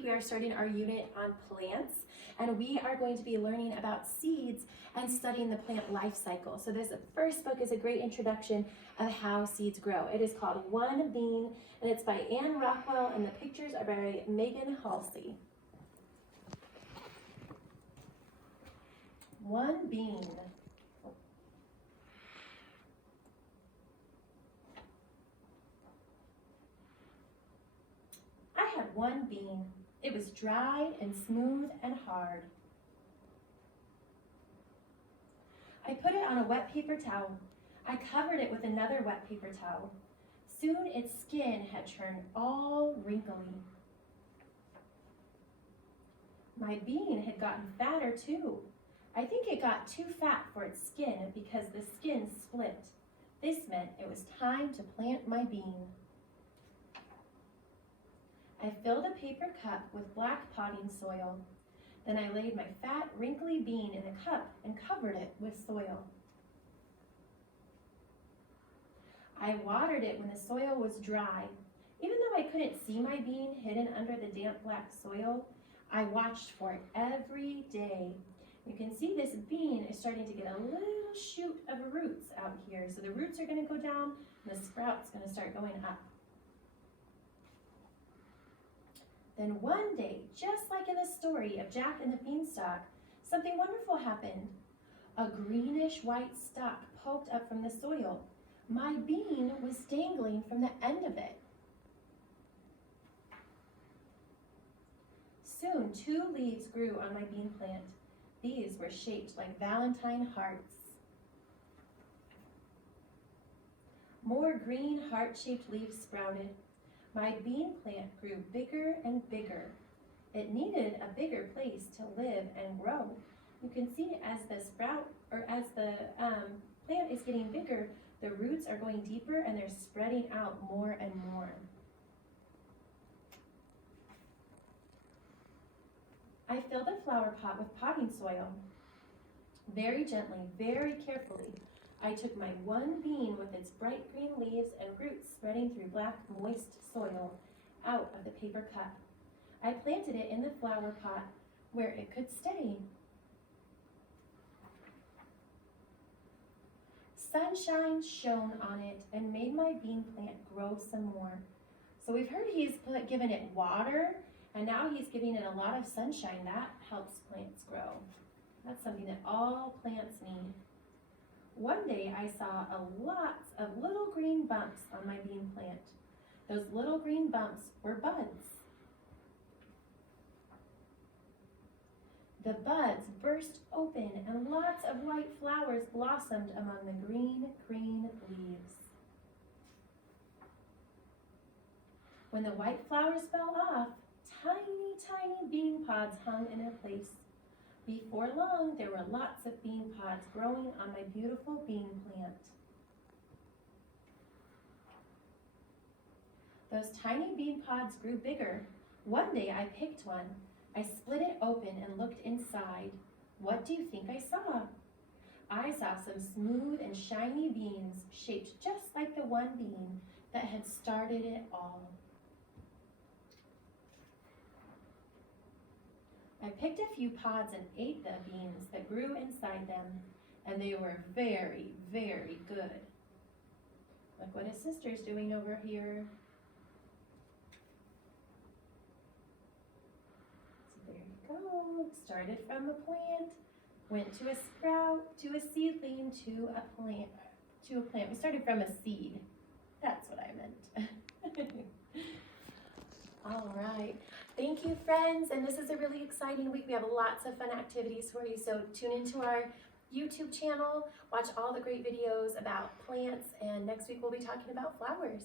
week we are starting our unit on plants, and we are going to be learning about seeds and studying the plant life cycle. So this first book is a great introduction of how seeds grow. It is called One Bean, and it's by Anne Rockwell, and the pictures are by Megan Halsey. One bean. I had one bean. It was dry and smooth and hard. I put it on a wet paper towel. I covered it with another wet paper towel. Soon its skin had turned all wrinkly. My bean had gotten fatter too. I think it got too fat for its skin because the skin split. This meant it was time to plant my bean. I filled a paper cup with black potting soil. Then I laid my fat, wrinkly bean in the cup and covered it with soil. I watered it when the soil was dry. Even though I couldn't see my bean hidden under the damp black soil, I watched for it every day. You can see this bean is starting to get a little shoot of roots out here. So the roots are going to go down and the sprout's going to start going up. Then one day, just like in the story of Jack and the Beanstalk, something wonderful happened. A greenish white stalk poked up from the soil. My bean was dangling from the end of it. Soon, 2 leaves grew on my bean plant. These were shaped like Valentine hearts. More green heart-shaped leaves sprouted. My bean plant grew bigger and bigger. It needed a bigger place to live and grow. You can see as the plant is getting bigger, the roots are going deeper and they're spreading out more and more. I filled a flower pot with potting soil. Very gently, very carefully, I took my one bean with its bright green leaves and roots spreading through black, moist soil out of the paper cup. I planted it in the flower pot where it could stay. Sunshine shone on it and made my bean plant grow some more. So we've heard he's given it water, and now he's giving it a lot of sunshine. That helps plants grow. That's something that all plants need. One day I saw lots of little green bumps on my bean plant. Those little green bumps were buds. The buds burst open and lots of white flowers blossomed among the green leaves. When the white flowers fell off, tiny bean pods hung in their place. Before long, there were lots of bean pods growing on my beautiful bean plant. Those tiny bean pods grew bigger. One day I picked one. I split it open and looked inside. What do you think I saw? I saw some smooth and shiny beans shaped just like the one bean that had started it all. I picked a few pods and ate the beans that grew inside them, and they were very good. Look what his sister's doing over here. So there you go. Started from a plant, went to a sprout, to a seedling, to a plant. We started from a seed. That's what I meant. All right. Thank you, friends. And this is a really exciting week. We have lots of fun activities for you. So tune into our YouTube channel, watch all the great videos about plants, and next week we'll be talking about flowers.